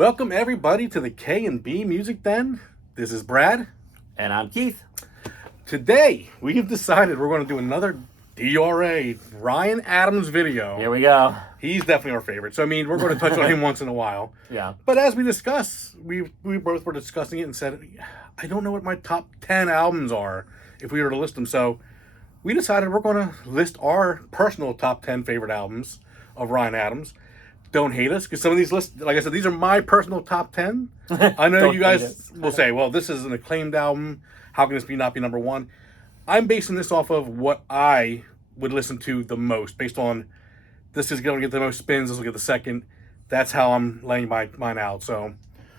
Welcome everybody to the K&B Music Den. This is Brad. And I'm Keith. Today, we have decided we're going to do another DRA Ryan Adams video. Here we go. He's definitely our favorite. So, we're going to touch on him once in a while. Yeah. But as we discuss, we both were discussing it and said, I don't know what my top 10 albums are if we were to list them. So, we decided we're going to list our personal top 10 favorite albums of Ryan Adams. Don't hate us, because some of these lists, like I said, these are my personal top 10. I know you guys will say, well, this is an acclaimed album. How can this not be number one? I'm basing this off of what I would listen to the most, based on this is going to get the most spins, this will get the second. That's how I'm laying mine out. So,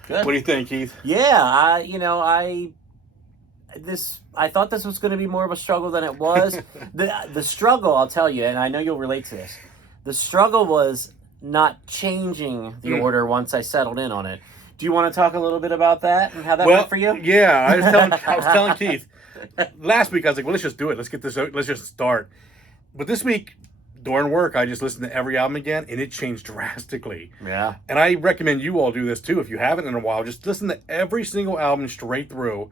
Good. What do you think, Keith? Yeah, I thought this was going to be more of a struggle than it was. The struggle, I'll tell you, and I know you'll relate to this. The struggle was not changing the order once I settled in on it. Do you want to talk a little bit about that and how that went for you? Yeah, I was telling Keith last week. I was like, well, let's just do it. Let's get this. Let's just start. But this week during work, I just listened to every album again, and it changed drastically. Yeah. And I recommend you all do this too if you haven't in a while. Just listen to every single album straight through.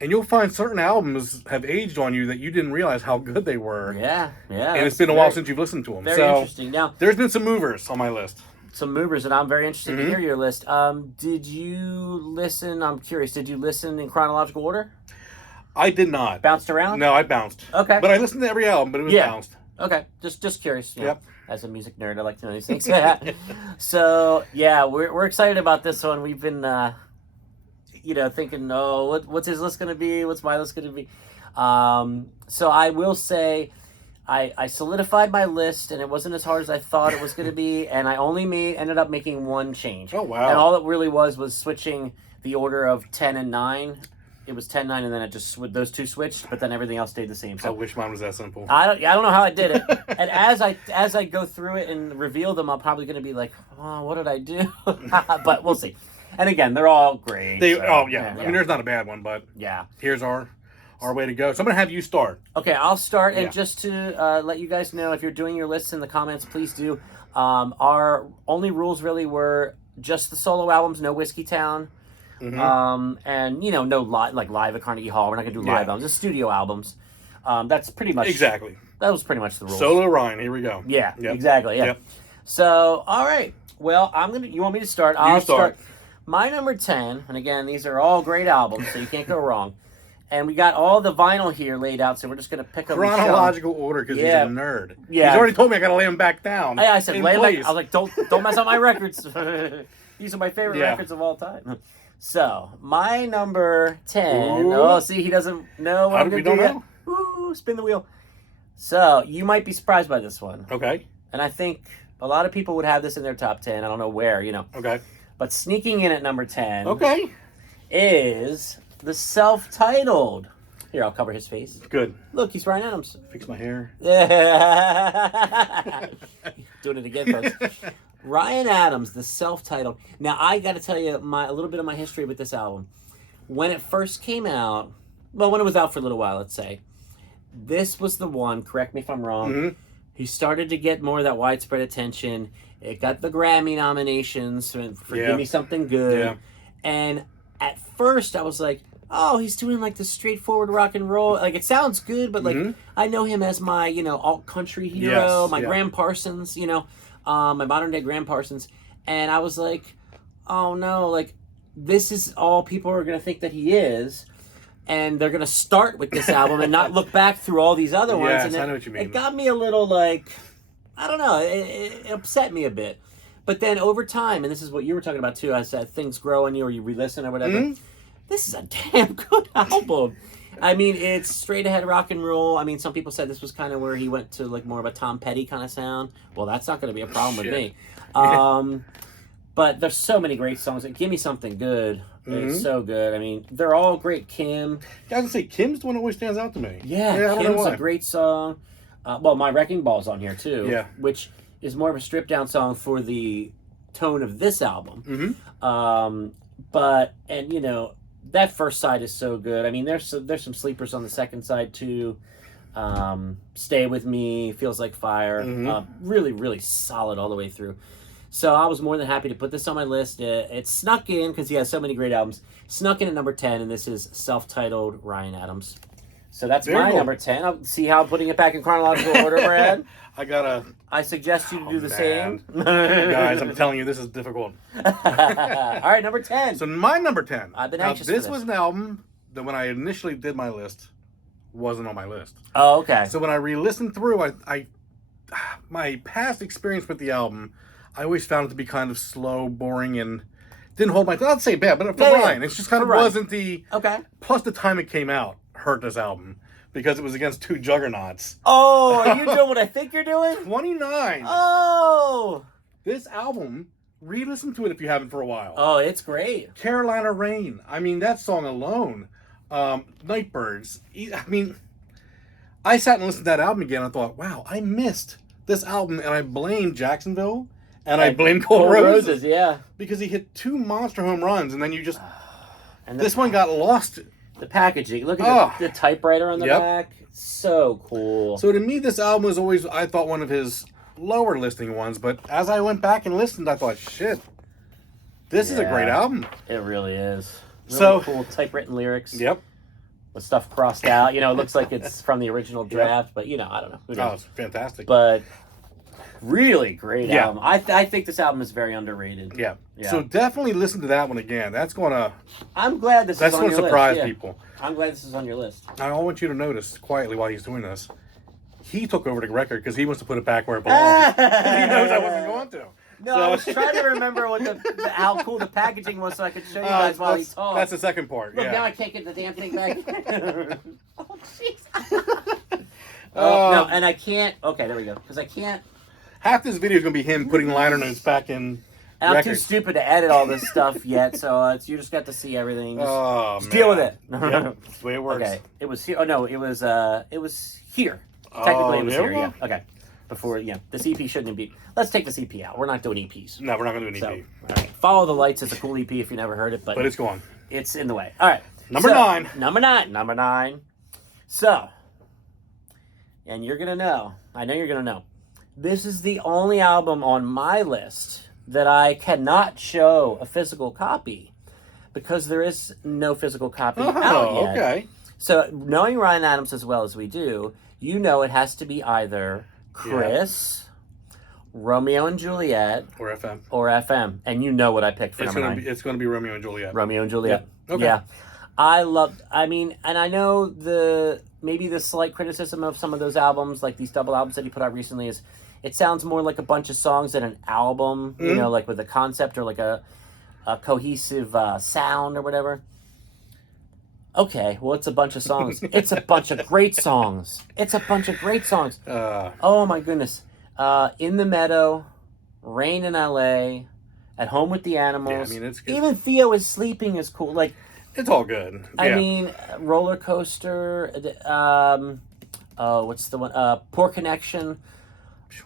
And you'll find certain albums have aged on you that you didn't realize how good they were. Yeah. And it's been a while since you've listened to them. Very interesting. Now, there's been some movers on my list. Some movers, and I'm very interested to hear your list. Did you listen? I'm curious. Did you listen in chronological order? I did not. Bounced around? No, I bounced. Okay. But I listened to every album, but it was bounced. Okay. Just curious. Yep. As a music nerd, I like to know these things. So, yeah, we're excited about this one. We've been... thinking, what's his list going to be? What's my list going to be? So I will say I solidified my list, and it wasn't as hard as I thought it was going to be, and I only ended up making one change. Oh, wow. And all it really was switching the order of 10 and 9. It was 10, 9, and then it just those two switched, but then everything else stayed the same. So I wish mine was that simple. I don't know how I did it. And as I go through it and reveal them, I'm probably going to be like, oh, what did I do? But we'll see. And again, they're all great. There's not a bad one, but here's our way to go. So I'm going to have you start. Okay, I'll start. And just to let you guys know, if you're doing your lists in the comments, please do. Our only rules really were just the solo albums, no Whiskey Town. Mm-hmm. And, no live at Carnegie Hall. We're not going to do live albums, just studio albums. That's pretty much... Exactly. That was pretty much the rules. Solo Ryan, here we go. Yeah, yep. Exactly, yeah. Yep. So, all right. Well, you want me to start? I'll start. My number 10, and again, these are all great albums, so you can't go wrong. And we got all the vinyl here laid out, so we're just going to pick up chronological order, because he's a nerd. Yeah. He's already told me I got to lay them back down. I said, lay them back. I was like, don't mess up my records. These are my favorite records of all time. So, my number 10. Ooh. Oh, see, he doesn't know what I'm going to do yet. Ooh, spin the wheel. So, you might be surprised by this one. Okay. And I think a lot of people would have this in their top 10. I don't know where, Okay. But sneaking in at number 10 is the self-titled. Here, I'll cover his face. Good. Look, he's Ryan Adams. Fix my hair. Yeah. Doing it again, folks. Ryan Adams, the self-titled. Now, I got to tell you a little bit of my history with this album. When it first came out, when it was out for a little while, let's say, this was the one, correct me if I'm wrong, he started to get more of that widespread attention. It got the Grammy nominations for Give Me Something Good. Yeah. And at first I was like, oh, he's doing like the straightforward rock and roll. Like, it sounds good, but like I know him as my, alt country hero, my Graham Parsons, my modern day Graham Parsons. And I was like, oh no, like this is all people are going to think that he is. And they're going to start with this album and not look back through all these other ones. Yes, and I know what you mean. It got me a little like, I don't know, it upset me a bit. But then over time, and this is what you were talking about too, I said things grow on you or you re-listen or whatever. This is a damn good album. I mean, it's straight ahead rock and roll. I mean, some people said this was kind of where he went to like more of a Tom Petty kind of sound. Well, that's not going to be a problem with me. But there's so many great songs. Give Me Something Good. It's so good. I mean, they're all great. Kim. I was going to say, Kim's the one that always stands out to me. Yeah, Kim's a great song. My Wrecking Ball's on here too. Yeah. Which is more of a stripped down song for the tone of this album. That first side is so good. I mean, there's some sleepers on the second side too. Stay With Me, Feels Like Fire. Really, really solid all the way through. So I was more than happy to put this on my list. It snuck in because he has so many great albums. Snuck in at number 10, and this is self-titled Ryan Adams. So that's Very my cool. number 10. I'll see how I'm putting it back in chronological order, Brad. I suggest you do the man. same. Guys, I'm telling you, this is difficult. All right, number 10. So my number 10. I've been now, anxious this for was an album that when I initially did my list, wasn't on my list. Oh, okay. So when I re-listened through, my past experience with the album, I always found it to be kind of slow, boring, and didn't hold my... Not to say bad, but for Ryan, it just kind of wasn't the... Okay. Plus the time it came out hurt this album because it was against two juggernauts. Oh, are you doing what I think you're doing? 29. Oh. This album, re-listen to it if you haven't for a while. Oh, it's great. Carolina Rain. I mean, that song alone. Nightbirds. I mean, I sat and listened to that album again and I thought, wow, I missed this album, and I blamed Jacksonville and I blamed Cold Roses. Yeah. Because he hit 2 monster home runs and then you just... And this one got lost. The packaging. Look at the typewriter on the back. So cool. So to me, this album was always, I thought, one of his lower listing ones. But as I went back and listened, I thought, shit, this is a great album. It really is. Really so cool typewritten lyrics. Yep. With stuff crossed out. You know, it looks like it's from the original draft, but you know, I don't know. Who knows? Oh, it's fantastic. But really great album. I think this album is very underrated. Yeah. So definitely listen to that one again. That's gonna... I'm glad this is on your list. That's gonna surprise people. I'm glad this is on your list. I want you to notice quietly while he's doing this, he took over the record because he wants to put it back where it belongs. He knows I wasn't going to. No, I was trying to remember what how cool the packaging was so I could show you guys while he talked. That's the second part. Look, now I can't get the damn thing back. Oh, jeez. No, and I can't. Okay, there we go. Because I can't. Half this video is going to be him putting liner notes back in. And I'm too stupid to edit all this stuff yet, so you just got to see everything. Just deal with it. Yep, that's the way it works. Okay, it was here. Oh no, it was here. Technically, it was here. Yeah. Okay. Before, this EP shouldn't be. Let's take this EP out. We're not doing EPs. No, we're not going to do an EP. So, all right. Follow the Lights is a cool EP if you never heard it, but it's gone. It's in the way. All right. Number 9. Number 9. So, and you're gonna know. I know you're gonna know. This is the only album on my list that I cannot show a physical copy because there is no physical copy out yet. Okay. So, knowing Ryan Adams as well as we do, you know it has to be either Chris, Romeo and Juliet, or FM. And you know what I picked for number 9. It's going to be Romeo and Juliet. Romeo and Juliet. Yeah. Okay. Yeah. And I know maybe the slight criticism of some of those albums, like these double albums that he put out recently, is it sounds more like a bunch of songs than an album, you know, like with a concept or like a cohesive sound or whatever. Okay, well, it's a bunch of songs. It's a bunch of great songs. Oh, my goodness. In the Meadow, Rain in L.A., At Home with the Animals. Yeah, I mean, it's even Theo is Sleeping is cool. Like, it's all good. I mean, Roller Coaster. What's the one? Poor Connection.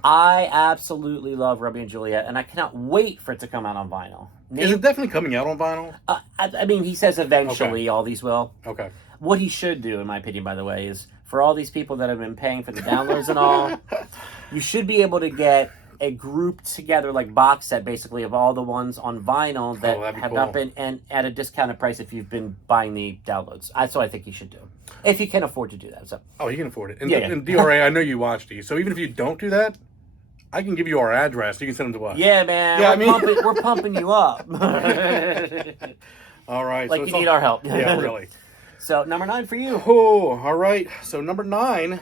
I absolutely love Romeo and Juliet, and I cannot wait for it to come out on vinyl. Is it definitely coming out on vinyl? I mean, he says eventually all these will. Okay. What he should do, in my opinion, by the way, is for all these people that have been paying for the downloads and all, you should be able to get a grouped together like box set basically of all the ones on vinyl that have not been, and at a discounted price if you've been buying the downloads. That's what I think you should do. If you can afford to do that. So. Oh, you can afford it. And DRA, I know you watch these, so even if you don't do that, I can give you our address. You can send them to us. Yeah, man. Yeah, we're pumping you up. All right. Like, so you need our help. Yeah, really. So, number 9 for you. Oh, all right. So, number 9,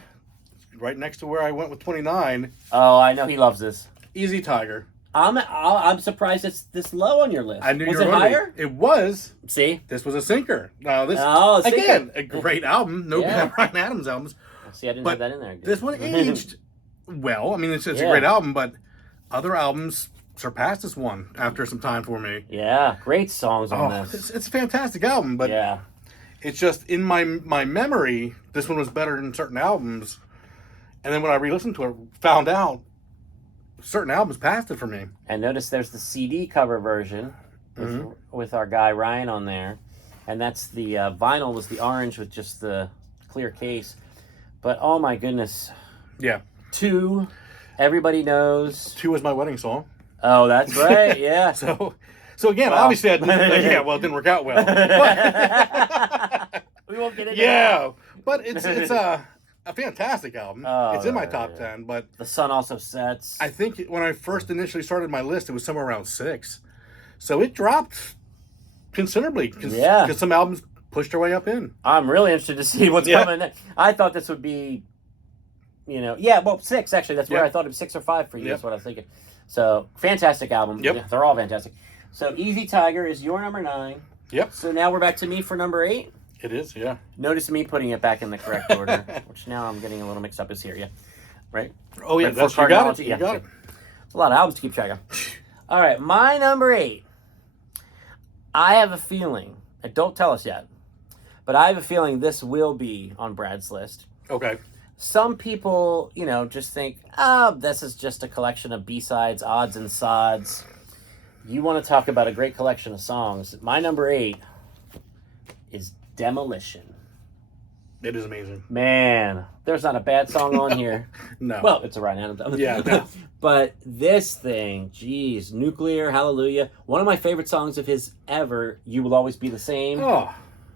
right next to where I went with 29. Oh, I know he loves this. Easy Tiger. I'm surprised it's this low on your list. I knew was you were it higher? It was. See? This was a sinker. Now, this, sinker. Again, a great album. No bad Ryan Adams albums. See, I didn't have that in there. This one aged well. I mean, it's a great album, but other albums surpassed this one after some time for me. Yeah, great songs on this. It's a fantastic album, but it's just in my memory, this one was better than certain albums. And then when I re-listened to it, found out certain albums passed it for me. And notice there's the CD cover version with our guy Ryan on there. And that's the vinyl was the orange with just the clear case. But oh my goodness. Yeah. 2, everybody knows. 2 was my wedding song. Oh, that's right. Yeah. So again, Well. obviously, it didn't work out well. We won't get into Yeah, but it's a fantastic album. Oh, It's in my top yeah. 10, but The sun also sets. I think when I first initially started my list, it was somewhere around 6. So it dropped considerably because some albums pushed their way up in. I'm really interested to see what's coming next. I thought this would be, 6 actually. That's where I thought it was 6 or 5 for you. That's what I was thinking. So fantastic album. Yep. Yeah, they're all fantastic. So Easy Tiger is your number 9. Yep. So now we're back to me for number 8. It is, yeah. Notice me putting it back in the correct order, which now I'm getting a little mixed up. Is here, yeah, right? Oh yeah, Right, that's for you got it. Cardinology, You yeah. got it. A lot of albums to keep track of. All right, my number 8. I have a feeling, and don't tell us yet, but I have a feeling this will be on Brad's list. Okay. Some people, just think, this is just a collection of B-sides, odds and sods. You want to talk about a great collection of songs. My number 8 is Demolition. It is amazing. Man, there's not a bad song on here. No. Well, it's a Ryan Adams album. Yeah, no. But this thing, geez, Nuclear, Hallelujah. One of my favorite songs of his ever, You Will Always Be the Same. Oh.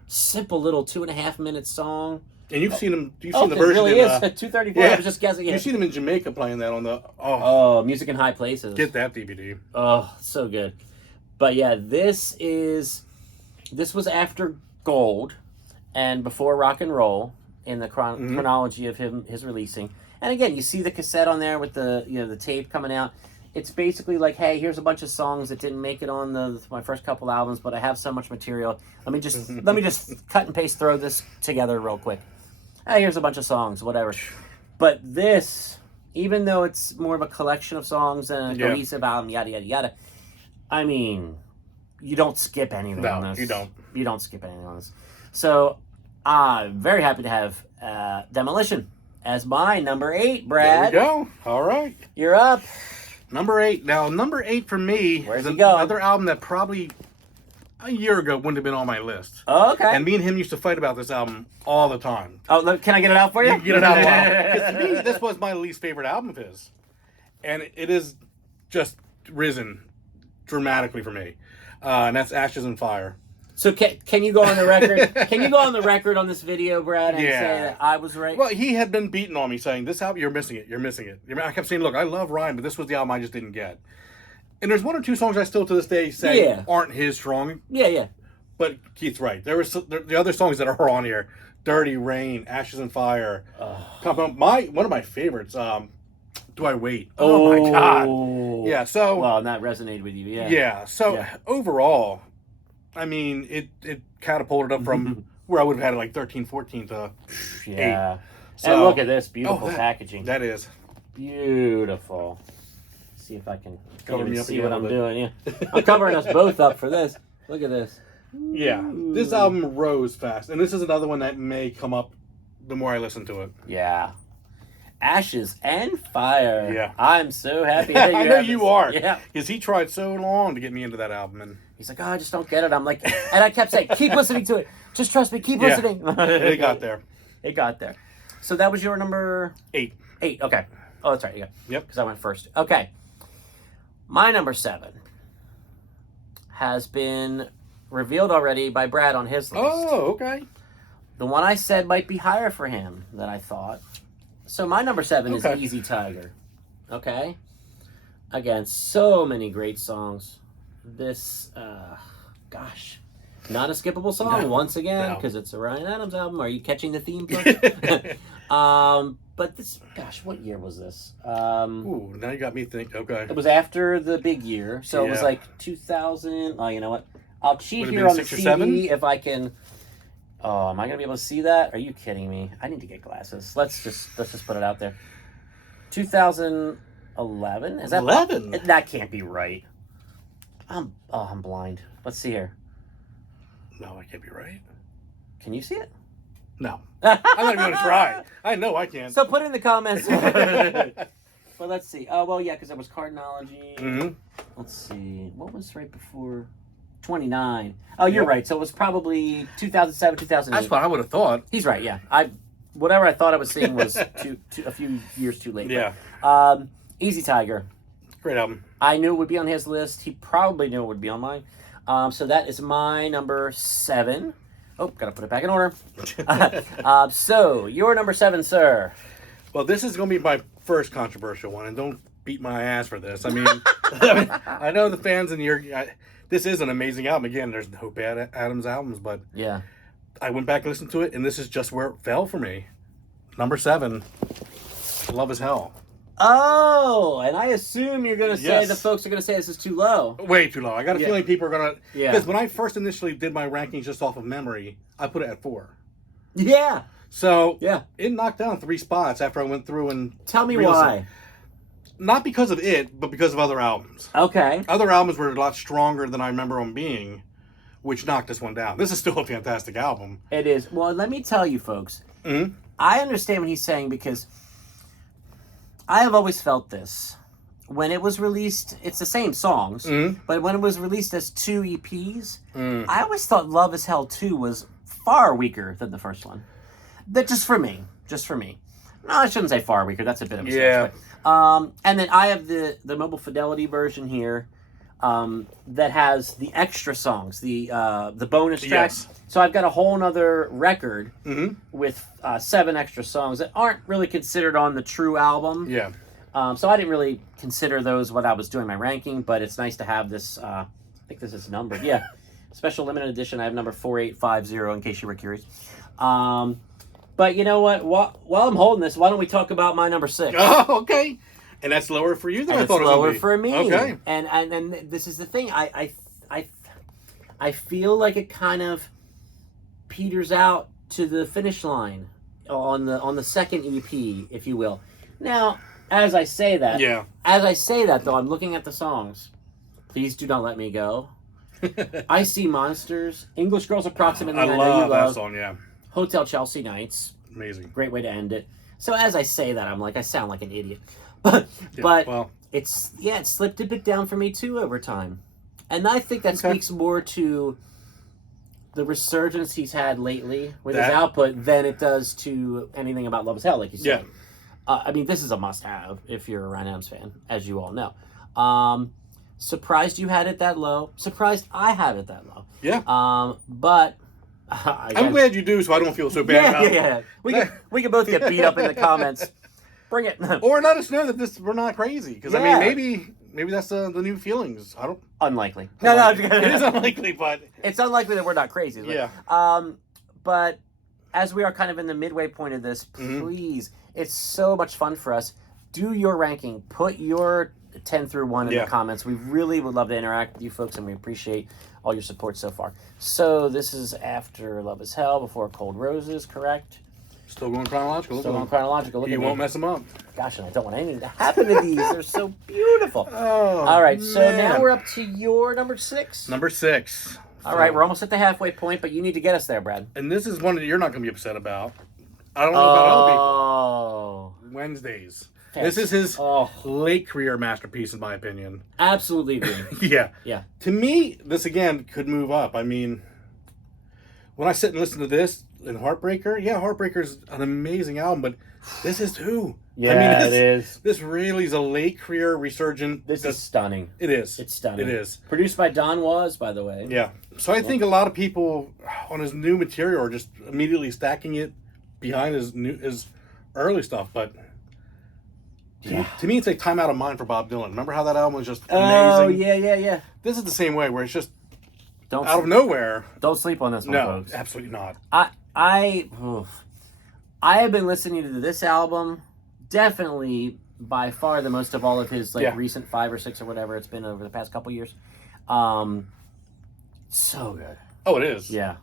Simple little 2.5-minute song. And you've seen him. You've seen the it version. really in, is. 2:34. I was just guessing. You've seen him in Jamaica playing that on the. Oh, Music in High Places. Get that DVD. Oh, so good. But yeah, this was after Gold and before Rock and Roll in the chronology of his releasing. And again, you see the cassette on there with the the tape coming out. It's basically like, hey, here's a bunch of songs that didn't make it on my first couple albums, but I have so much material. Let me just cut and paste, throw this together real quick. Hey, here's a bunch of songs, whatever. But this, even though it's more of a collection of songs than a cohesive album, yada yada yada. I mean, you don't skip anything on this. You don't. You don't skip anything on this. So I'm very happy to have Demolition as my number 8, Brad. There we go. All right. You're up. Number 8. Now, number 8 for me Where's is he going? another album that probably a year ago wouldn't have been on my list. Oh, okay. And me and him used to fight about this album all the time. Oh, can I get it out for you? You can get it out a while. Because to me, this was my least favorite album of his. And it is just risen dramatically for me. And that's Ashes and Fire. So can you go on the record? Can you go on the record on this video, Brad, and say that I was right? Well, he had been beating on me saying, this album, you're missing it. You're missing it. I kept saying, look, I love Ryan, but this was the album I just didn't get. And there's 1 or 2 songs I still to this day say aren't his strong. Yeah. But Keith's right. There was the other songs that are on here: "Dirty Rain," "Ashes and Fire." One of my favorites. "Do I Wait?" Oh my God. Yeah. So. Well, and that resonated with you. Yeah. Yeah. So overall, I mean, it catapulted up from where I would have had it like 13, 14 to 8. So, and look at this beautiful packaging. That is beautiful. See if I can cover me up see what I'm bit. doing. Yeah, I'm covering us both up for this. Look at this. Yeah, this album rose fast, and this is another one that may come up the more I listen to it. Yeah, Ashes and Fire. Yeah, I'm so happy. That I know you are. Yeah, because he tried so long to get me into that album, and he's like, "Oh, I just don't get it." I'm like, and I kept saying, "Keep listening to it. Just trust me. Keep listening." It got there. It got there. So that was your number 8. 8. Okay. Oh, that's right. Yeah. Yep. Because I went first. Okay. My number 7 has been revealed already by Brad on his list. Oh, okay. The one I said might be higher for him than I thought. So my number 7 is Easy Tiger. Okay? Again, so many great songs. This, gosh, not a skippable song once again because it's a Ryan Adams album. Are you catching the theme? But this, gosh, what year was this? Ooh, now you got me thinking. Okay. It was after the big year, so it was like 2000. Oh, you know what? I'll cheat here on the CD if I can. Oh, am I gonna be able to see that? Are you kidding me? I need to get glasses. Let's just put it out there. 2011? Is that 11? That can't be right. I'm blind. Let's see here. No, I can't be right. Can you see it? No. I'm not even going to try. I know I can't. So put it in the comments. Well, let's see. Oh, well, yeah, because it was Cardinology. Mm-hmm. Let's see. What was right before 29? Oh, you're right. So it was probably 2007, 2008. That's what I would have thought. He's right, yeah. Whatever I thought I was seeing was a few years too late. Yeah. But, Easy Tiger. Great album. I knew it would be on his list. He probably knew it would be on mine. So that is my number 7. Oh, gotta put it back in order. So, your number 7, sir. Well, this is going to be my first controversial one, and don't beat my ass for this. I mean, I know the fans in your... this is an amazing album. Again, there's no bad Adams albums, but Yeah. I went back and listened to it, and this is just where it fell for me. Number 7, Love Is Hell. Oh, and I assume you're going to say Yes. the folks are going to say this is too low. Way too low. I got a feeling people are going to... Yeah. Because when I first initially did my rankings just off of memory, I put it at 4. Yeah. So, Yeah. it knocked down 3 spots after I went through and... Tell me re-listened. why. Not because of it, but because of other albums. Okay. Other albums were a lot stronger than I remember them being, which knocked this one down. This is still a fantastic album. It is. Well, let me tell you, folks. Mm-hmm. I understand what he's saying because I have always felt this. When it was released, it's the same songs, but when it was released as 2 EPs, I always thought Love Is Hell 2 was far weaker than the first one. That just for me. No, I shouldn't say far weaker. That's a bit of a stretch. But, and then I have the Mobile Fidelity version here that has the extra songs, the bonus tracks. Yes. So I've got a whole nother record with 7 extra songs that aren't really considered on the true album. Yeah. So I didn't really consider those when I was doing my ranking, but it's nice to have this. I think this is numbered. Yeah. Special limited edition. I have number 4850 in case you were curious. But you know what? While I'm holding this, why don't we talk about my number 6? Oh, okay. And that's lower for you than I thought it was lower going to be. for me. Okay. And this is the thing. I feel like it kind of peters out to the finish line on the second EP, if you will. Now, as I say that, though, I'm looking at the songs. Please Do Not Let Me Go. I See Monsters. English Girls Approximately. I Know love You that song, yeah. Hotel Chelsea Nights. Amazing. Great way to end it. So as I say that, I'm like, I sound like an idiot. But well, it slipped a bit down for me too over time. And I think that speaks more to the resurgence he's had lately with his output than it does to anything about Love Is Hell, like you said. Yeah. I mean, this is a must-have if you're a Ryan Adams fan, as you all know. Surprised you had it that low. Surprised I have it that low. Yeah. But I'm glad you do, so I don't feel so bad about it. Yeah. We can both get beat up in the comments. Bring it. Or let us know that we're not crazy, because I mean, maybe that's the new feelings. I don't. Unlikely. No, it is unlikely, but it's unlikely that we're not crazy. But, yeah. But as we are kind of in the midway point of this, please, it's so much fun for us. Do your ranking. Put your 10 through 1 in the comments. We really would love to interact with you folks, and we appreciate all your support so far. So this is after Love Is Hell, before Cold Roses, correct? Still going chronological. Still going chronological. Look You at won't me. mess them up. Gosh, and I don't want anything to happen to these. They're so beautiful. Oh, all right, so man. now we're up to your number 6. Number 6. All right, we're almost at the halfway point, but you need to get us there, Brad. And this is one that you're not going to be upset about. I don't know about other people. Wednesdays. This is his late career masterpiece, in my opinion. Absolutely agree. Yeah. To me, this again could move up. I mean, when I sit and listen to this and Heartbreaker, Heartbreaker's an amazing album, but this is too. Yeah, I mean, it is. This really is a late career resurgent. This is stunning. It is. It's stunning. It is. Produced by Don Was, by the way. Yeah. So I think a lot of people on his new material are just immediately stacking it behind his early stuff, but to me, it's like Time Out of Mind for Bob Dylan. Remember how that album was just amazing? Oh, yeah. This is the same way, where it's just out of nowhere. Don't sleep on this one, folks. No, absolutely not. I have been listening to this album definitely by far the most of all of his recent 5 or 6 or whatever it's been over the past couple years. So good. Oh, it is. Yeah.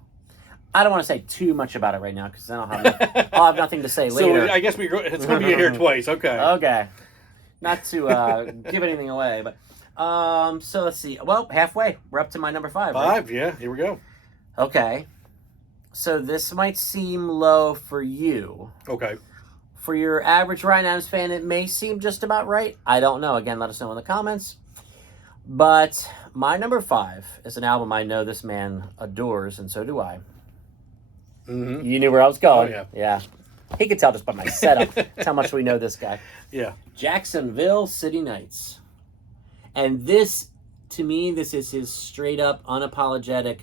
I don't want to say too much about it right now because then I'll have nothing to say later. So I guess it's going to be here twice. Okay. Okay. Not to give anything away, but so let's see. Well, halfway. We're up to my number 5. 5, right? yeah. Here we go. Okay. So this might seem low for you. Okay. For your average Ryan Adams fan, it may seem just about right. I don't know. Again, let us know in the comments. But my number 5 is an album I know this man adores, and so do I. Mm-hmm. You knew where I was going. Oh, yeah. He could tell just by my setup. That's how much we know this guy. Yeah. Jacksonville City Nights. And this, to me, this is his straight up, unapologetic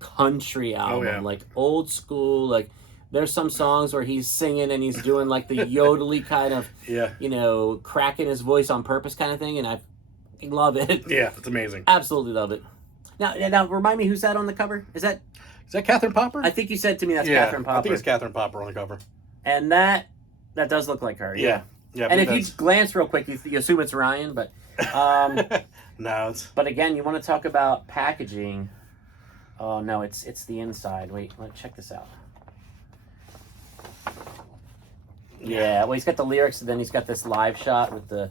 country album. yeah. Like old school, like there's some songs where he's singing and he's doing like the yodely kind of, Yeah. you know, cracking his voice on purpose kind of thing. And I fucking love it. Yeah, it's amazing. Absolutely love it. Now, remind me who's that on the cover? Is that Catherine Popper? I think you said to me that's yeah, Catherine Popper. I think it's Catherine Popper on the cover. And that does look like her. Yeah. Yeah. And if you glance real quick, you assume it's Ryan, but no, it's but again, you want to talk about packaging. Oh no, it's the inside. Wait, let's check this out. Yeah, well, he's got the lyrics, and then he's got this live shot with the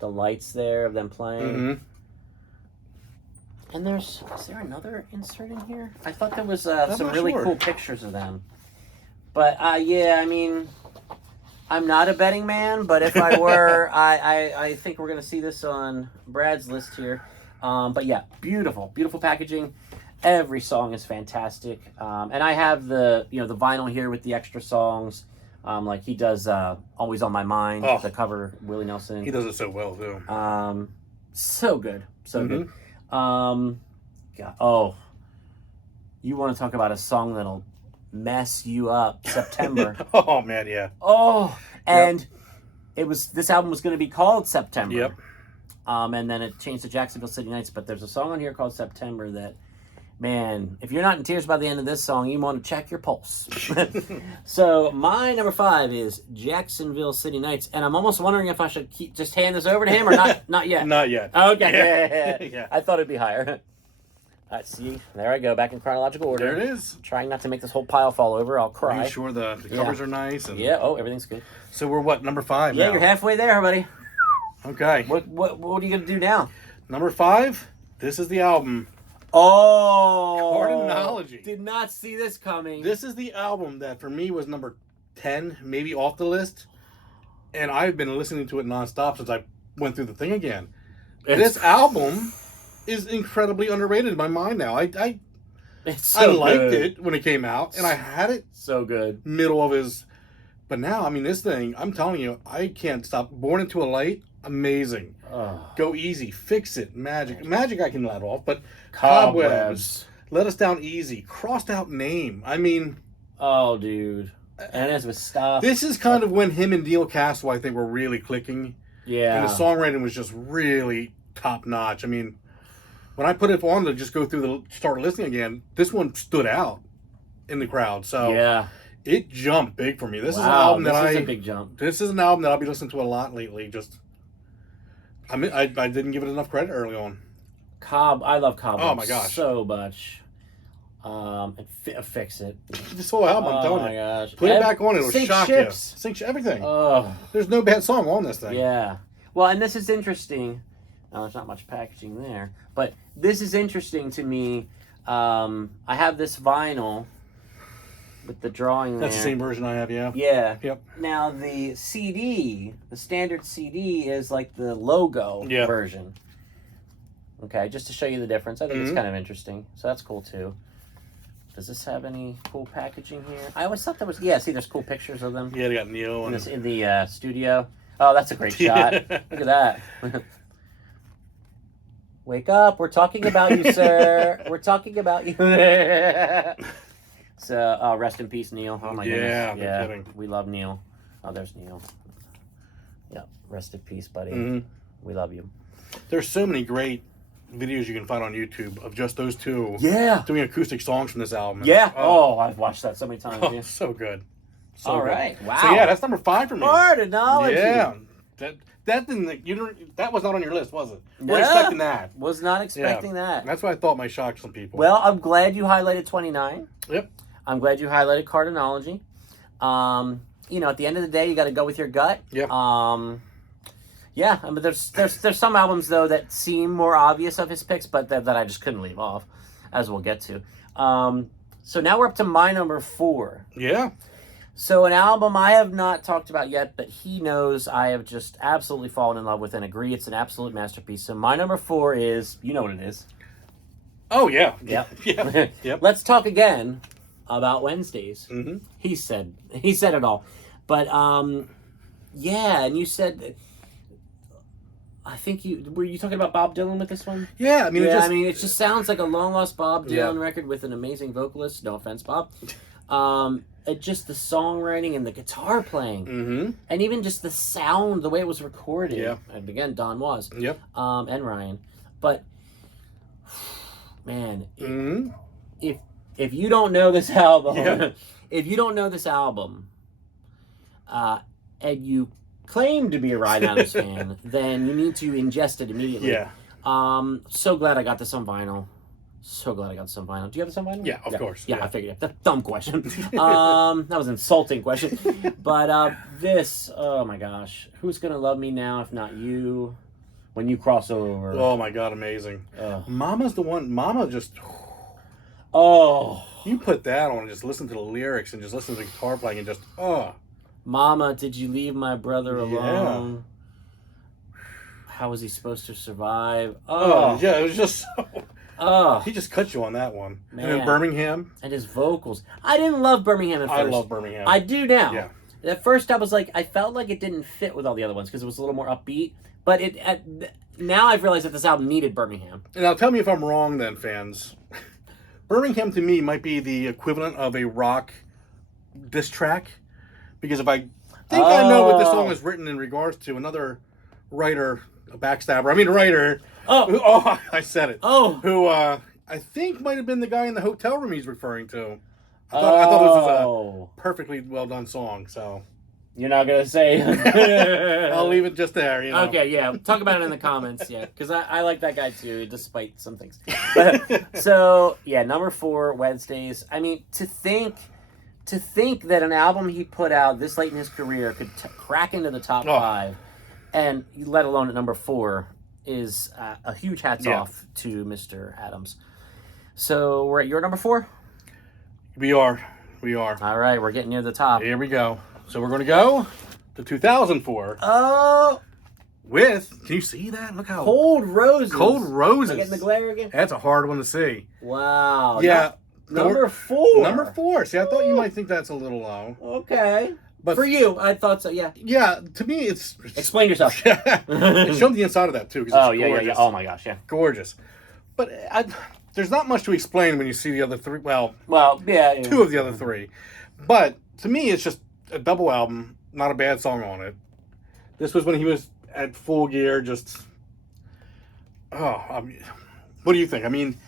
lights there of them playing. Mm-hmm. And is there another insert in here? I thought there was I'm some not really sure. cool pictures of them. But yeah, I mean, I'm not a betting man, but if I were, I think we're gonna see this on Brad's list here. But yeah, beautiful packaging. Every song is fantastic, and I have the vinyl here with the extra songs. Like he does, "Always on My Mind," the cover, Willie Nelson. He does it so well too. So good, good. God, you want to talk about a song that'll mess you up? September. Oh man, yeah. Oh, and this album was going to be called September. Yep. And then it changed to Jacksonville City Nights. But there's a song on here called September that, man, if you're not in tears by the end of this song, you want to check your pulse. So my number 5 is Jacksonville City Nights, and I'm almost wondering if I should just hand this over to him or not. Not yet. Not yet. Okay. Yeah. I thought it'd be higher. Let's see. There I go, back in chronological order. There it is. Trying not to make this whole pile fall over. I'll cry. Are you sure the covers are nice? And... Yeah. Oh, everything's good. So we're what, number 5 Yeah, now? you're halfway there, buddy. Okay. What are you gonna do now? Number 5. This is the album. Oh, Cardinology. Did not see this coming. This is the album that for me was number 10, maybe off the list, and I've been listening to it nonstop since I went through the thing again. This album is incredibly underrated in my mind now. I liked it when it came out, and I had it so good. Middle of his, but now I mean this thing. I'm telling you, I can't stop. Born Into a Light, amazing. Oh. Go Easy, Fix It, Magic I can let off, but Cobwebs, Let Us Down Easy, Crossed Out Name. I mean, oh dude, and as with stuff. This is kind of when him and Neil Castle, I think, were really clicking. Yeah, and the songwriting was just really top notch. I mean, when I put it on to just go through start listening again, this one stood out in the crowd. So yeah, it jumped big for me. This is an album that this is a big jump. This is an album that I'll be listening to a lot lately. Just, I mean, I didn't give it enough credit early on. I love Cobb. Oh my gosh, so much. And Fix It. This whole album, I'm telling you. Oh my gosh. Put it back on, it'll Sink shock Ships. you. Sink everything. Oh, there's no bad song on this thing. Yeah. Well, and this is interesting. Now, there's not much packaging there, but this is interesting to me. I have this vinyl with the drawing there. That's the same version I have, yeah. Yeah. Yep. Now, the CD, the standard CD is like the logo version. Okay, just to show you the difference. I think it's kind of interesting. So that's cool, too. Does this have any cool packaging here? I always thought there was... Yeah, see, there's cool pictures of them. Yeah, they got Neil. In the studio. Oh, that's a great shot. Look at that. Wake up. We're talking about you, sir. We're talking about you. So, rest in peace, Neil. Oh, my goodness. Yeah, no kidding. We love Neil. Oh, there's Neil. Yeah, rest in peace, buddy. Mm-hmm. We love you. There's so many great videos you can find on YouTube of just those two doing acoustic songs from this album. Yeah. Oh, I've watched that so many times. Oh, so good. So all good. right. Wow. So yeah, that's number 5 for me. Cardinology. Yeah. That was not on your list, was it? We're expecting that. Was not expecting that. That's what I thought might shock some people. Well, I'm glad you highlighted 29. Yep. I'm glad you highlighted Cardinology. At the end of the day, you got to go with your gut. Yep. Yeah, but there's some albums though that seem more obvious of his picks, but that I just couldn't leave off, as we'll get to. So now we're up to my number 4. Yeah. So an album I have not talked about yet, but he knows I have just absolutely fallen in love with and agree it's an absolute masterpiece. So my number 4 is, you know what it is. Oh yeah. Yep. Yeah. Yep. Let's talk again about Wednesdays. Mm-hmm. He said it all, but yeah, and you said. I think were you talking about Bob Dylan with this one? Yeah, I mean, it just sounds like a long lost Bob Dylan record with an amazing vocalist. No offense, Bob. It just the songwriting and the guitar playing, and even just the sound, the way it was recorded. Yeah. And again, Don was. Yep. And Ryan, but man, if you don't know this album, if you don't know this album, and you claim to be a Ryan Adams fan, then you need to ingest it immediately. Yeah. So glad I got this on vinyl. So glad I got this on vinyl. Do you have this on vinyl? Yeah, of course. Yeah, I figured. That's a dumb question. That was an insulting question. But this, oh my gosh. Who's Gonna Love Me Now if not you? When you cross over. Oh my God, amazing. Mama's the one. Mama just... Oh. You put that on and just listen to the lyrics and just listen to the guitar playing and just, Mama, did you leave my brother alone? How was he supposed to survive? Yeah, it was just so... he just cut you on that one. Man. And then Birmingham. And his vocals. I didn't love Birmingham at first. I love Birmingham. I do now. Yeah. At first I was like, I felt like it didn't fit with all the other ones because it was a little more upbeat. But now I've realized that this album needed Birmingham. And now tell me if I'm wrong then, fans. Birmingham to me might be the equivalent of a rock diss track. Because if I think I know what this song is written in regards to, another writer, a backstabber, writer. I said it. Who I think might have been the guy in the hotel room he's referring to. I thought this was a perfectly well done song, so. You're not going to say. I'll leave it just there, you know. Okay, yeah. Talk about it in the comments, yeah. Because I like that guy too, despite some things. But, so, yeah, number 4, Wednesdays. I mean, to think that an album he put out this late in his career could crack into the top 5, and let alone at number 4, is a huge hats off to Mr. Adams. So we're at your number 4? We are. All right, we're getting near the top. Here we go. So we're going to go to 2004. Oh! With, can you see that? Look how... Cold Roses. Cold Roses. Am I getting the glare again? That's a hard one to see. Wow. Yeah. Number 4. Number 4. See, I thought you might think that's a little low. Okay. But for you, I thought so, yeah. Yeah, to me, it's... Explain yourself. It showed the inside of that, too. Oh, yeah. Oh, my gosh, yeah. Gorgeous. But there's not much to explain when you see the other 3. Well, yeah. 2 of the other 3. But to me, it's just a double album. Not a bad song on it. This was when he was at full gear, just... what do you think? I mean...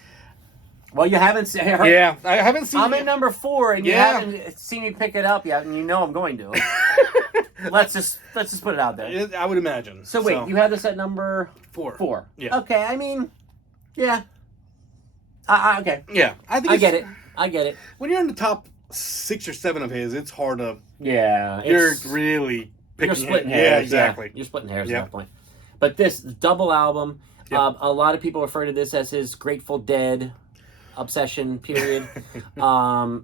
Well, you haven't seen... Yeah, I haven't seen... I'm at number 4, and you haven't seen me pick it up yet, and you know I'm going to. Let's just put it out there. I would imagine. So wait, you had this at number 4. 4. Yeah. Okay, I mean, yeah. Okay. Yeah, I get it. When you're in the top 6 or 7 of his, it's hard to... Yeah. You're really picking... You're splitting hairs. Yeah, exactly. Yeah. You're splitting hairs at that point. But this double album, a lot of people refer to this as his Grateful Dead obsession period. Yeah.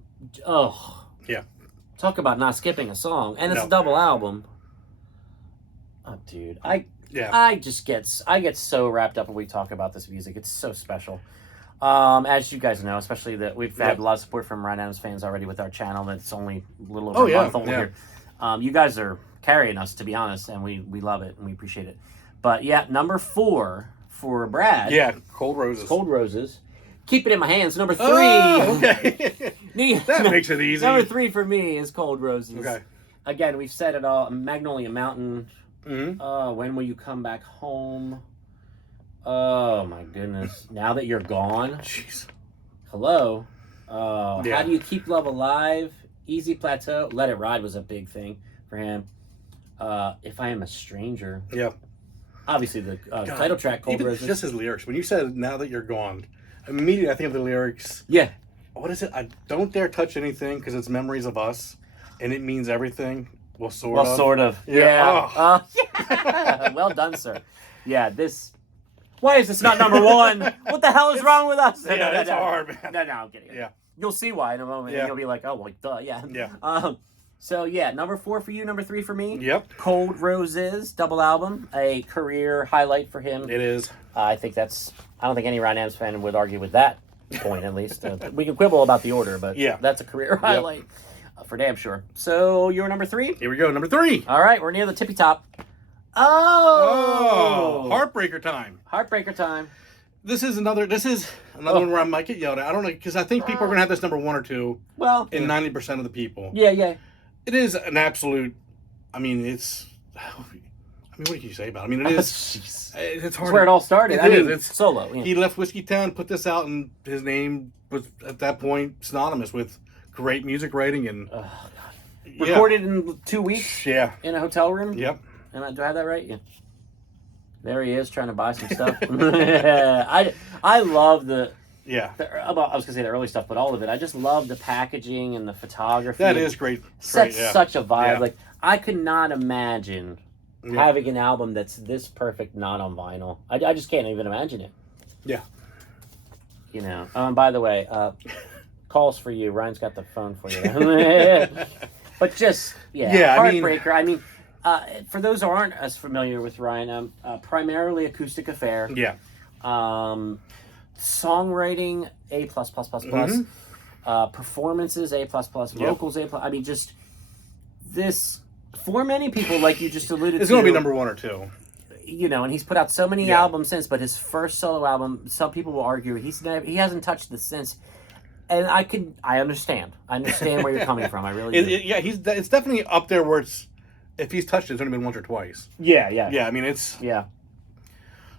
Talk about not skipping a song. And it's a double album. Oh, dude. I get so wrapped up when we talk about this music. It's so special. As you guys know, especially that we've had a lot of support from Ryan Adams fans already with our channel. That's only a little over a month old here. You guys are carrying us, to be honest, and we love it and we appreciate it. But yeah, number 4 for Brad. Yeah, Cold Roses. Cold Roses. Keep it in my hands. Number 3. Oh, okay. That makes it easy. Number 3 for me is Cold Roses. Okay. Again, we've said it all. Magnolia Mountain. Mm-hmm. When Will You Come Back Home? Oh my goodness. Now That You're Gone. Jeez. Hello. How Do You Keep Love Alive? Easy Plateau. Let It Ride was a big thing for him. If I Am a Stranger. Yeah. Obviously the title track, Cold Roses. Just his lyrics. When you said Now That You're Gone, immediately I think of the lyrics. Yeah. What is it? I don't dare touch anything because it's memories of us and it means everything. Well, sort of. Yeah. Yeah. Well done, sir. Yeah, this... Why is this not number 1? What the hell is wrong with us? Yeah, it's hard, man. No, I'm kidding. Yeah. You'll see why in a moment. Yeah. And you'll be like, oh, well, duh, yeah. Yeah. So, yeah, number 4 for you, number 3 for me. Yep. Cold Roses, double album, a career highlight for him. It is. I don't think any Ryan Adams fan would argue with that point, at least. We can quibble about the order, but that's a career highlight for damn sure. So, you're number 3? Here we go, number 3. All right, we're near the tippy top. Oh! Heartbreaker time. Heartbreaker time. This is another one where I might get yelled at. I don't know, because I think people are going to have this number 1 or 2 Well, in 90% of the people. Yeah. It is an absolute, I mean, what can you say about it? I mean, it is, Jeez. it's That's hard. where it all started. I mean, It's solo. Yeah. He left Whiskey Town, put this out, and his name was, at that point, synonymous with great music writing and... Recorded in 2 weeks? Yeah. In a hotel room? Yep. Do I have that right? Yeah. There he is trying to buy some stuff. I love I was gonna say the early stuff, but all of it. I just love the packaging and the photography. That is great. Sets yeah. such a vibe. Yeah. Like I could not imagine having an album that's this perfect not on vinyl. I just can't even imagine it. Yeah. You know. By the way, calls for you. Ryan's got the phone for you. But just Heartbreaker. I mean for those who aren't as familiar with Ryan, primarily acoustic affair. Yeah. Songwriting A+++++. Performances A+++. Vocals A++. I mean, just this for many people, like you just alluded to. It's going to be number 1 or 2. You know, and he's put out so many albums since, but his first solo album, some people will argue he hasn't touched this since. And I understand. I understand where you're coming from. I really do. It's definitely up there where if he's touched it, it's only been once or twice. Yeah. Yeah, I mean, it's... Yeah.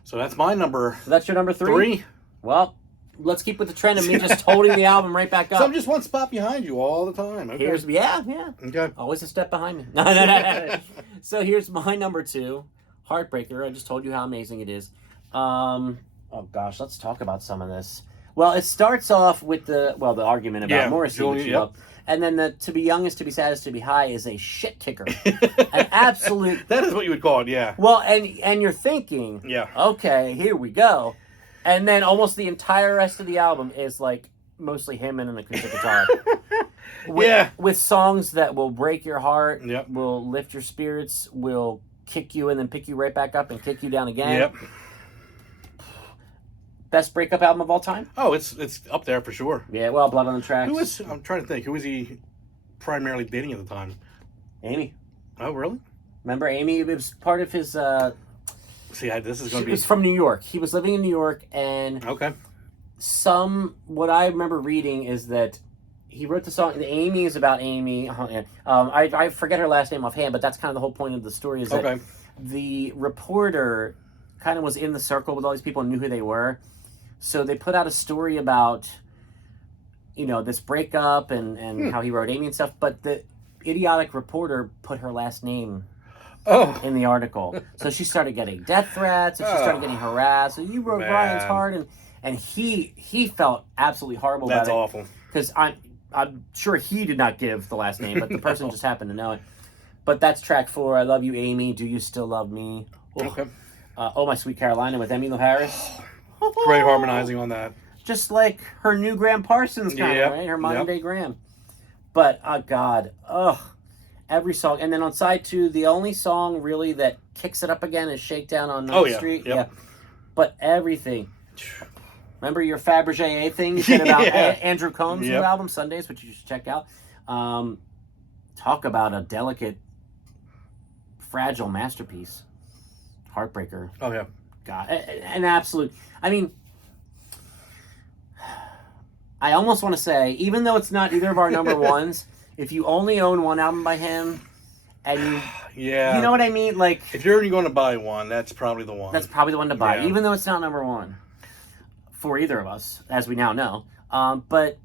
So that's my number... So that's your number 3? Well, let's keep with the trend of me just holding the album right back up. So I'm just one spot behind you all the time. Okay. Okay. Always a step behind me. No. So here's my number 2, Heartbreaker. I just told you how amazing it is. Oh gosh, let's talk about some of this. Well, it starts off with the argument about Morrissey, Juliet, which you love. And then the to be young is to be sad is to be high is a shit kicker. An absolute... That is what you would call it, yeah. Well, and you're thinking, okay, here we go. And then almost the entire rest of the album is like mostly him and an acoustic guitar. With songs that will break your heart, will lift your spirits, will kick you and then pick you right back up and kick you down again. Yep. Best breakup album of all time? Oh, it's up there for sure. Yeah, well, Blood on the Tracks. I'm trying to think. Who was he primarily dating at the time? Amy. Oh, really? Remember Amy? It was part of his... See, this is going to be... He was from New York. He was living in New York, and... Okay. What I remember reading is that he wrote the song... Amy is about Amy. I forget her last name offhand, but that's kind of the whole point of the story is that the reporter kind of was in the circle with all these people and knew who they were. So they put out a story about, this breakup and how he wrote Amy and stuff. But the idiotic reporter put her last name in the article. So she started getting death threats and she started getting harassed. So you wrote Ryan's heart and he felt absolutely horrible about it. That's awful. Because I'm sure he did not give the last name, but the person just happened to know it. But that's track 4. I Love You, Amy. Do You Still Love Me? Okay. Oh My Sweet Carolina with Emmylou Harris. Great harmonizing on that. Just like her new Graham Parsons kind of, right? Her modern day Graham. But, every song. And then on side 2, the only song really that kicks it up again is Shakedown on 9th Street. Yep. Yeah. But everything. Remember your Fabergé thing you said about Andrew Combs' new album, Sundays, which you should check out. Talk about a delicate, fragile masterpiece. Heartbreaker. Oh, yeah. God, an absolute... I mean, I almost want to say, even though it's not either of our number ones, if you only own one album by him, and you know what I mean? Like, if you're only going to buy one, that's probably the one. That's probably the one to buy, even though it's not number 1 for either of us, as we now know. But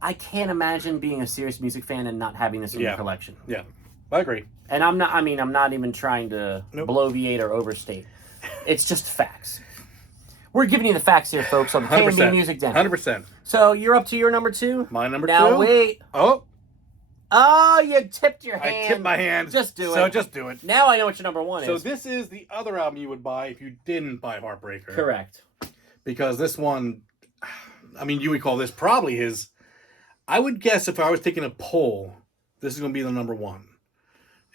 I can't imagine being a serious music fan and not having this in your collection. Yeah, I agree. And I'm not even trying to bloviate or overstate. It's just facts. We're giving you the facts here, folks, on the K&B Music Den. 100%. So you're up to your number 2? My number 2? Now wait. Oh, you tipped your hand. I tipped my hand. Just do it. So just do it. Now I know what your number 1 is. So this is the other album you would buy if you didn't buy Heartbreaker. Correct. Because this one, you would call this probably his... I would guess if I was taking a poll, this is going to be the number 1.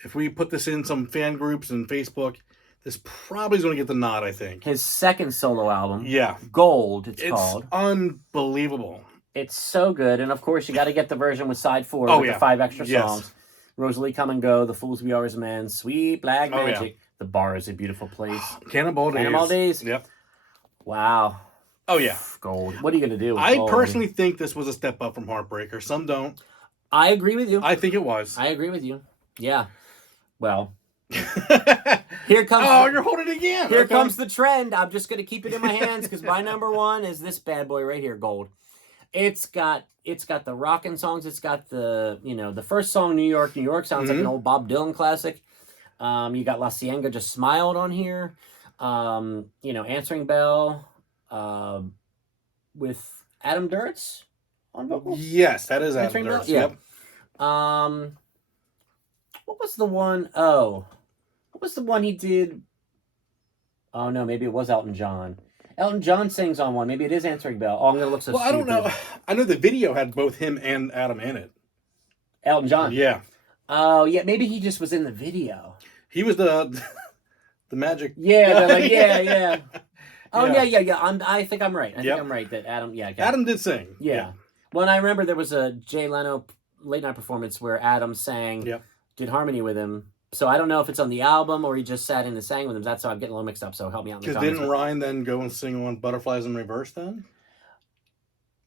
If we put this in some fan groups and Facebook, this probably is going to get the nod, I think. His second solo album. Yeah. Gold, it's called. It's unbelievable. It's so good. And, of course, you got to get the version with side 4 with the 5 extra songs. Rosalie Come and Go, The Fools We Are as Men, Sweet Black Magic, The Bar is a Beautiful Place. Cannonball Days. Cannonball Days. Yep. Wow. Oh yeah. Gold. What are you gonna do? With I gold? personally think this was a step up from Heartbreaker. Some don't. I agree with you. I think it was. I agree with you. Yeah. Well. Here comes. Oh, you're holding it again. Here comes the trend. I'm just gonna keep it in my hands because my number one is this bad boy right here, Gold. It's got the rockin' songs. It's got the first song, New York. New York sounds like an old Bob Dylan classic. You got La Cienga Just Smiled on here. Answering Bell with Adam Duritz on vocals. Yes, that is Adam Duritz. Yeah. Yep. What was the one? Oh, what was the one he did? Oh no, maybe it was Elton John. Elton John sings on one. Maybe it is Answering Bell. Oh, I'm gonna look so stupid. I don't know. I know the video had both him and Adam in it. Elton John. Yeah. Oh yeah, maybe he just was in the video. He was the magic. Yeah, yeah. Oh Yeah. I think I'm right. I think I'm right that Adam. Yeah, Adam did sing. Yeah. Well, and I remember there was a Jay Leno late night performance where Adam sang. Yep. Did harmony with him. So I don't know if it's on the album or he just sat in and sang with him. That's how I'm getting a little mixed up. So help me out. Because didn't Ryan then go and sing on Butterflies in Reverse then?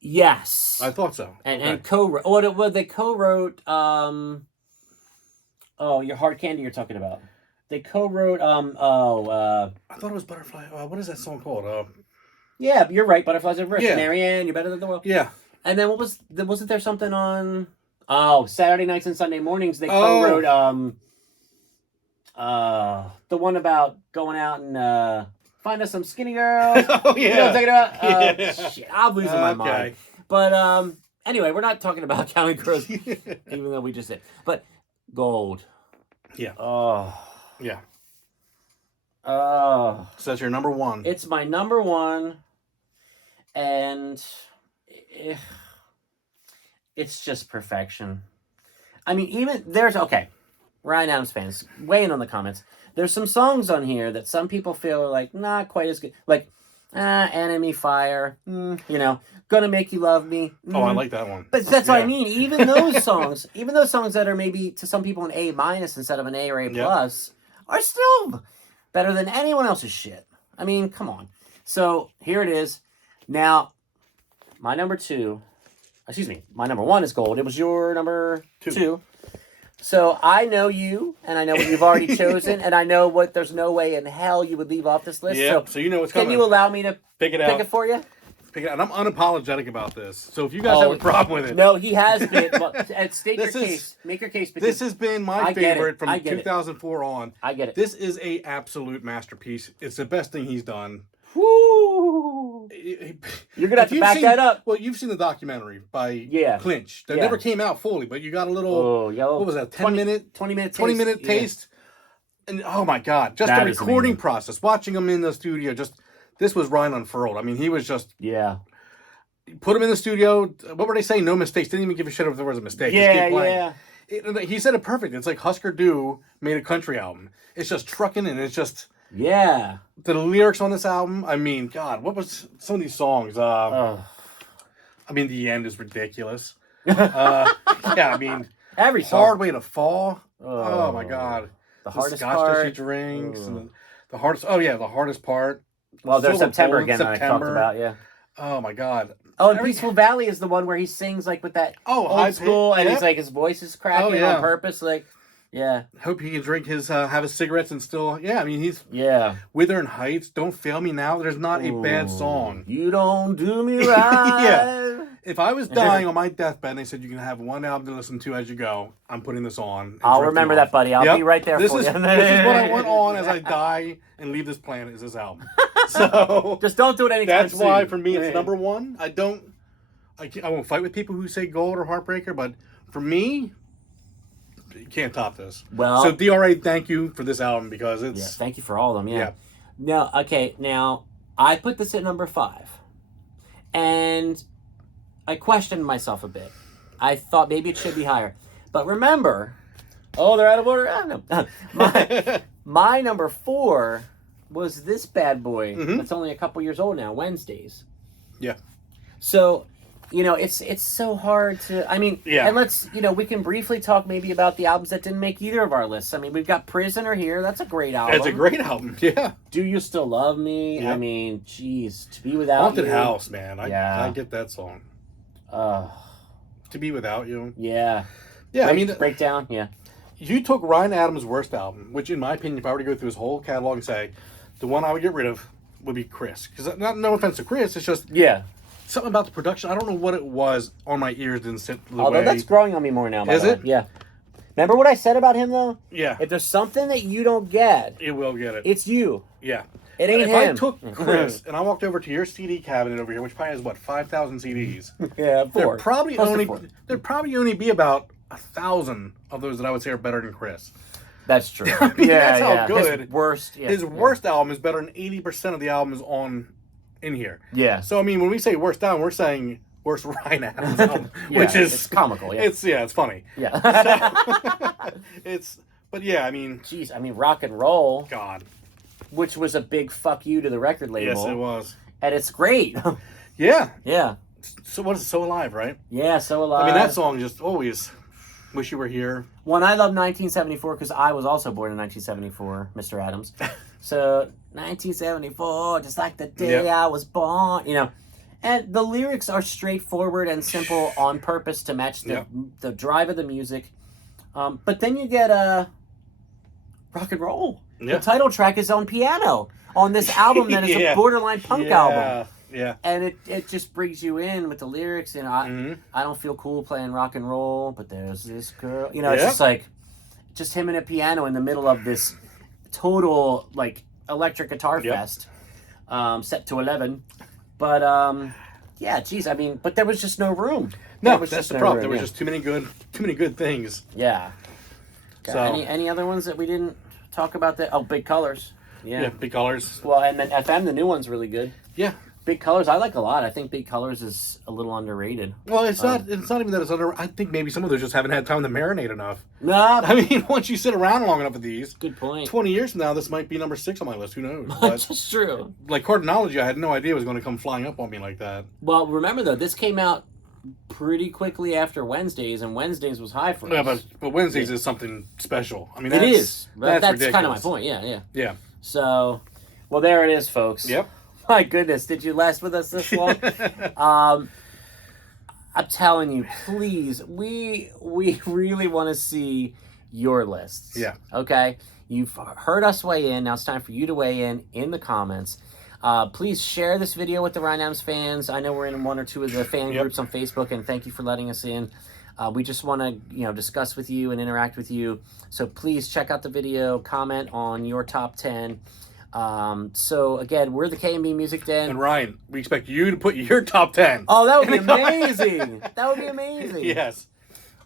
Yes. I thought so. And co-wrote. Oh, they co-wrote. Your Hard Candy you're talking about. They co-wrote. I thought it was Butterfly. What is that song called? Yeah, you're right. Butterflies in Reverse. Yeah. Marianne, You're Better Than the World. Yeah. And then wasn't there something on? Oh, Saturday nights and Sunday mornings. They co-wrote. The one about going out and find us some skinny girls. Oh yeah. You know what I'm talking about? Yeah. Shit, I'm losing my mind. But anyway, we're not talking about Counting Crows, even though we just did. But Gold. Yeah. Oh. Yeah. Oh. So that's your number one. It's my number one, and it's just perfection. I mean, even Ryan Adams fans, weigh in on the comments. There's some songs on here that some people feel are like not quite as good, like Enemy Fire, Gonna Make You Love Me. Oh, I like that one. But that's what I mean. Even those songs, that are maybe to some people an A- instead of an A or A+, are still better than anyone else's shit. I mean, come on. So here it is. Now, my number one is Gold. It was your number two. So I know you, and I know what you've already chosen, and I know what there's no way in hell you would leave off this list. Yeah, so you know what's coming. Can you allow me to pick it for you? And I'm unapologetic about this. So if you guys have a problem with it. No, he has been. State your case. Make your case. This has been my favorite from 2004 on. I get it. This is a absolute masterpiece. It's the best thing he's done. Woo! You're going to have to back that up. Well, you've seen the documentary by Clinch. That never came out fully, but you got a little, what was that, 20 minute taste? And oh my God, just the recording process, watching him in the studio, this was Ryan Unfurled. I mean, he was just... Yeah. Put him in the studio. What were they saying? No mistakes. Didn't even give a shit if there was a mistake. Yeah, just keep playing. He said it perfect. It's like Husker Du made a country album. It's just trucking and it's just... Yeah. The lyrics on this album, I mean, God, what was some of these songs? I mean, The End is ridiculous. I mean... Every song. Hard Way to Fall. Oh my God. The hardest scotch part. that she drinks. And the hardest... Oh yeah, the hardest part. Well, there's September again that I talked about, yeah. Oh my God. Oh, and Peaceful Valley is the one where he sings like with that old school, and he's like his voice is cracking on purpose, like Hope he can drink have his cigarettes and still I mean he's Wuthering Heights, Don't Fail Me Now. There's not a bad song. You don't do me right. If I was dying on my deathbed and they said you can have one album to listen to as you go, I'm putting this on. I'll remember that, buddy. I'll be right there for you. This is what I want on as I die and leave this planet is this album. So just don't do it anytime That's why for me it's number one. I won't fight with people who say Gold or Heartbreaker, but for me, you can't top this. Well, so DRA, thank you for this album because it's thank you for all of them. Yeah. No, okay. Now I put this at number 5, and I questioned myself a bit. I thought maybe it should be higher, but remember, they're out of order. No. My number 4 was this bad boy. That's only a couple years old now. Wednesdays. Yeah. So it's so hard to. I mean, Yeah. And let's we can briefly talk maybe about the albums that didn't make either of our lists. I mean, we've got Prisoner here. That's a great album. It's a great album. Yeah. Do You Still Love Me? Yep. I mean, geez, To Be Without Haunted You. House, man. Yeah. I get that song. To Be Without You. Yeah. Yeah, Breakdown. Yeah. You took Ryan Adams' worst album, which, in my opinion, if I were to go through his whole catalog and say, the one I would get rid of would be Chris. Because, no offense to Chris, it's just something about the production. I don't know what it was on my ears didn't sit the Although way. that's growing on me more now. Is it? Yeah. Remember what I said about him, though? Yeah. If there's something that you don't get, It will get it. it's you. Yeah. It ain't if him. I took Chris and I walked over to your CD cabinet over here, which probably has, 5,000 CDs? Yeah, There'd probably only be about 1,000 of those that I would say are better than Chris. That's true. I mean, that's how good. His His worst album is better than 80% of the albums in here. Yeah. So I mean, when we say worst album, we're saying worst Ryan Adams album, which is it's comical. Yeah. It's funny. Yeah. But yeah, I mean, jeez, Rock and Roll, God, which was a big fuck you to the record label. yes, it was, and it's great. Yeah. Yeah. So what is it? So Alive, right? Yeah, So Alive. I mean, that song just always Wish You Were Here. One, I love 1974 because I was also born in 1974, Mr. Adams. So 1974, just like the day I was born, And the lyrics are straightforward and simple on purpose to match the drive of the music. But then you get Rock and Roll. Yeah. The title track is on piano on this album that is a borderline punk album. Yeah. And it just brings you in with the lyrics. I don't feel cool playing rock and roll, but there's this girl. It's just like, just him and a piano in the middle of this total, electric guitar fest, set to 11. But, but there was just no room. No, that's the problem. There was just too many good things. Yeah. So any other ones that we didn't talk about? Oh, Big Colors. Yeah, Big Colors. Well, and then FM, the new one's really good. Yeah. Big Colors, I like a lot. I think Big Colors is a little underrated. Well, it's not. It's not even that it's under. I think maybe some of those just haven't had time to marinate enough. No, I mean, once you sit around long enough with these, good point. 20 years from now, this might be number 6 on my list. Who knows? That's true. Like Cardinology, I had no idea it was going to come flying up on me like that. Well, remember though, this came out pretty quickly after Wednesdays, and Wednesdays was high for us. Yeah, but Wednesdays is something special. I mean, it is. That's ridiculous. kind of my point. Yeah. Yeah. So, well, there it is, folks. Yep. My goodness, did you last with us this long? I'm telling you, please, we really want to see your lists. Yeah. Okay? You've heard us weigh in. Now it's time for you to weigh in the comments. Please share this video with the Ryan Adams fans. I know we're in one or two of the fan groups on Facebook, and thank you for letting us in. We just want to, discuss with you and interact with you. So please check out the video, comment on your top 10. So again, we're the K&B Music Den. And Ryan, we expect you to put your top 10. Oh, that would be amazing. That would be amazing. Yes.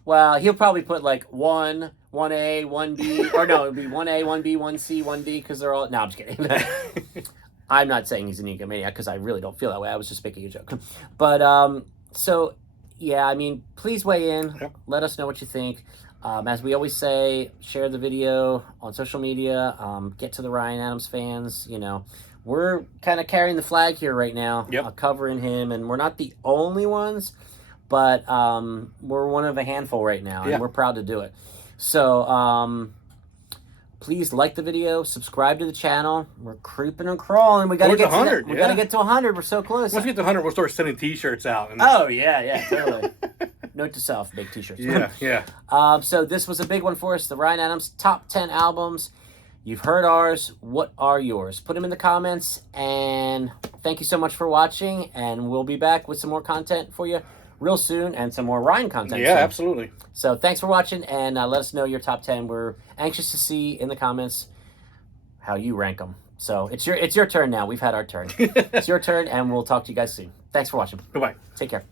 Well, he'll probably put 1, 1A, 1B, or no, it'd be 1A, 1B, 1C, 1D, because they're all, no, I'm just kidding. I'm not saying he's an egomaniac, because I really don't feel that way. I was just making a joke. But, so, yeah, I mean, please weigh in. Yep. Let us know what you think. As we always say, share the video on social media. Get to the Ryan Adams fans. We're kind of carrying the flag here right now, covering him, and we're not the only ones, but we're one of a handful right now, and we're proud to do it. So please like the video, subscribe to the channel. We're creeping and crawling. We got to get to 100. We got to get to 100. We're so close. Once we get to 100, we'll start sending T-shirts out. Oh yeah, totally. Note to self, make T-shirts. Yeah. So this was a big one for us. The Ryan Adams top 10 albums. You've heard ours. What are yours? Put them in the comments. And thank you so much for watching. And we'll be back with some more content for you real soon, and some more Ryan content. Yeah, soon. absolutely. So thanks for watching, and let us know your top 10. We're anxious to see in the comments how you rank them. So it's your turn now. We've had our turn. It's your turn, and we'll talk to you guys soon. Thanks for watching. Bye-bye. Take care.